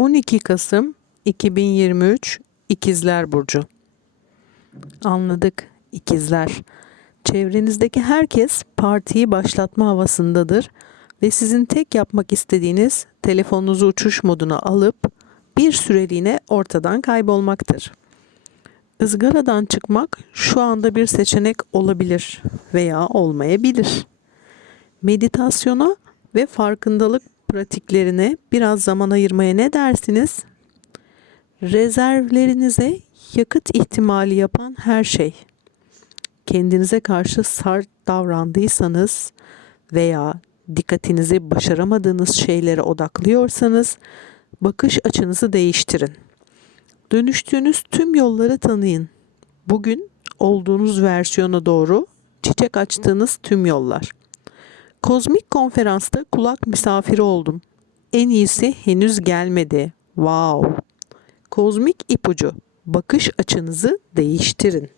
12 Kasım 2023 İkizler Burcu. Anladık ikizler. Çevrenizdeki herkes partiyi başlatma havasındadır ve sizin tek yapmak istediğiniz telefonunuzu uçuş moduna alıp bir süreliğine ortadan kaybolmaktır. Izgaradan çıkmak şu anda bir seçenek olabilir veya olmayabilir. Meditasyona ve farkındalık pratiklerine biraz zaman ayırmaya ne dersiniz? Rezervlerinize yakıt ihtimali yapan her şey. Kendinize karşı sert davrandıysanız veya dikkatinizi başaramadığınız şeylere odaklıyorsanız bakış açınızı değiştirin. Dönüştüğünüz tüm yolları tanıyın. Bugün olduğunuz versiyona doğru çiçek açtığınız tüm yollar. Kozmik konferansta kulak misafiri oldum. En iyisi henüz gelmedi. Wow. Kozmik ipucu. Bakış açınızı değiştirin.